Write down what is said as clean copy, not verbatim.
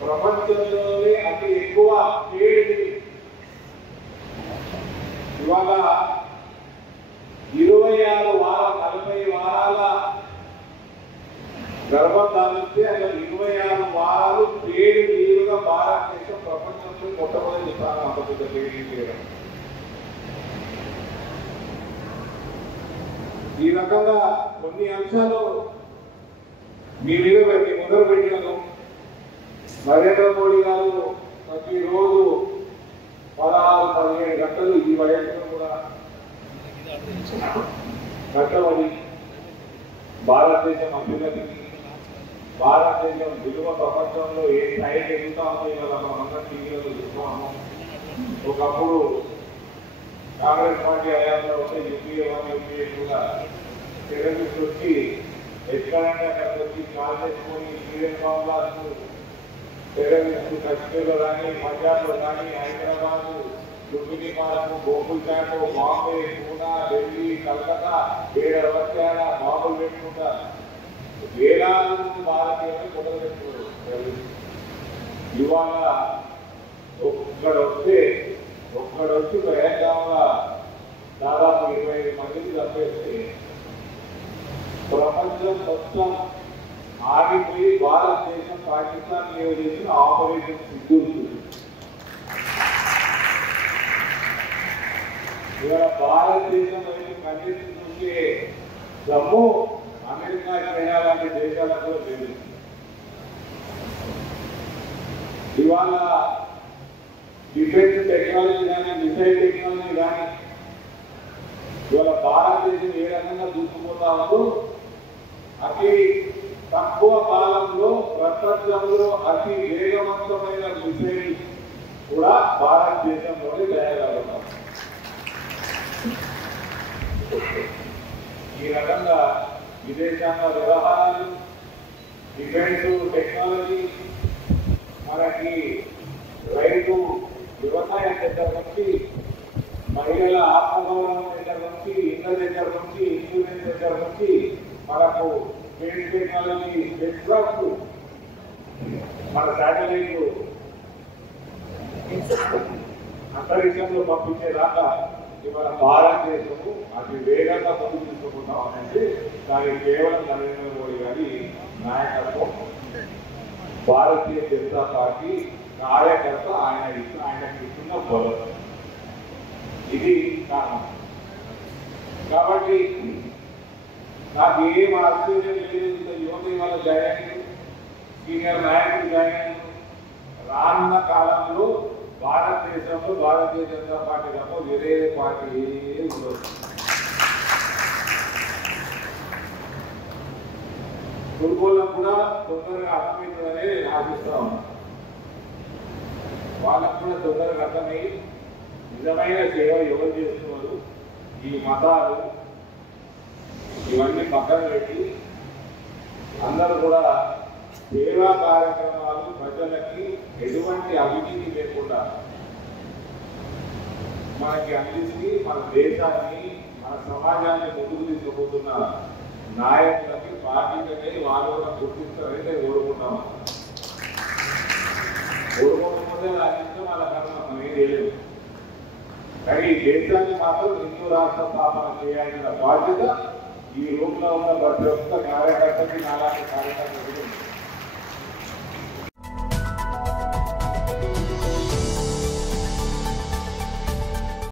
ప్రపంచంలోనే అతి ఎక్కువ పేరు ఇవాళ 26 వారాలు 40 వారాల గర్భం దాల్స్తే అలా 26 వారాలు పేరు నీరుగా భారతదేశం ప్రపంచంలో మొట్టమొదటి స్థానం అంత పేరు. ఈ రకంగా కొన్ని అంశాలు మీ మీద మొదలు పెట్టినాను. నరేంద్ర మోడీ గారు ప్రతిరోజు 16-17 గంటలు ఈ వయసులో కూడా కష్టపడి భారతదేశం అభ్యున్నతికి, భారతదేశం విలువ ప్రపంచంలో ఏ స్థాయికి ఎదుగుతా ఉందో ఇవాళ మనందరం టీవీలలో చూస్తున్నాము. ఒకప్పుడు కాంగ్రెస్ పార్టీ హయాంలో ఉంటే యూపీఏ 1 యూపీఏ 2 టెర్రరిస్ట్ వచ్చి ఎక్కడంటే అక్కడికి వచ్చి కాల్ చేసుకొని శ్రీలంక బాంబ్లాస్ట్ టెర్రరిస్ట్ కశ్మీర్లో కానీ, పంజాబ్లో కానీ, హైదరాబాద్, లుంబిని పార్క్, గోకుల్ చాట్, బాంబే, పూనా, ఢిల్లీ, కలకత్తా, 7 వర్షాల బాంబులు పెట్టుకుంటా వేలాది మంది భారతీయులను మొదలు పెట్టుకున్నారు. ఇవాళ ఒక్కడొచ్చి ప్రయత్నంగా దాదాపు 25 మందిని చంపేస్తే ప్రపంచం మొత్తం ఆగిపోయి భారతదేశం పాకిస్తాన్ చేసిన ఆపరేషన్ సింధూర్ ఇవాళ భారతదేశం వైపు కండిషన్ చూసే దమ్ము అమెరికా, చైనా లాంటి దేశాలకు లేదు. ఇవాళ డిఫెన్స్ టెక్నాలజీ కానీ, మిసైల్ టెక్నాలజీ కానీ ఇవాళ భారతదేశం ఏ రకంగా దూసుకుపోతా ఉందో అతి తక్కువ కాలంలో ప్రపంచంలో అతి వేగవంతమైన మిసైల్ కూడా భారతదేశంలోనే తయారవుతాం. ఈ రకంగా విదేశాంగ వ్యవహారాలు, డిఫెన్స్ టెక్నాలజీ, మనకి రైతు వ్యవసాయం దగ్గర నుంచి, మహిళల ఆత్మగౌరవం దగ్గర నుంచి, ఇళ్ల దగ్గర నుంచి, ఇన్సూరెన్స్ దగ్గర నుంచి మనకు స్పేస్ టెక్నాలజీ, స్పేస్ క్రాఫ్ట్, మన శాటిలైట్ అంతరిక్షంలో పంపించేదాకా ఇవాళ భారతదేశము అతి వేగంగా ముందుకు తీసుకుపోతామనంటే దానికి కేవలం నరేంద్ర మోడీ గారి నాయకత్వం, భారతీయ జనతా పార్టీ కార్యకర్త ఆయనకి ఇస్తున్న బలం, ఇది కారణం. కాబట్టి నాకు ఏం ఆశ్చర్యం లేదు. ఇంత యువత ఇవాళ జాయిన్ అయ్యారు, సీనియర్ నాయకులు జాయిన్ అయ్యారు. రానున్న కాలంలో భారతదేశంలో భారతీయ జనతా పార్టీ తప్ప వేరే పార్టీ ఉండదు. దుర్గోళం కూడా తొందరగా అర్థమవుతుందనే నేను ఆశిస్తా ఉన్నా. వాళ్ళకు కూడా తొందరగా అర్థమై నిజమైన సేవ ఎవరు చేస్తున్నారు, ఈ మతాలు ఇవన్నీ పక్కన పెట్టి అందరూ కూడా సేవా కార్యక్రమాలు ప్రజలకి ఎటువంటి అవినీతి లేకుండా మనకి అందించి మన దేశాన్ని, మన సమాజాన్ని ముందుకు తీసుకుపోతున్న నాయకులకి పార్టీలకి వాళ్ళు కూడా గుర్తిస్తారని నేను కోరుకుంటాము. కోరుకోకపోతే దాని ఇష్టం వాళ్ళ కన్నా మనం ఏం చేయలేము. కానీ ఈ దేశాన్ని మాత్రం హిందూ రాష్ట్ర స్థాపన చేయాల్సిన బాధ్యత ఈ రూపంలో ఉన్న ప్రతి ఒక్క కార్యకర్తకి నాలాంటి కార్యకర్తలు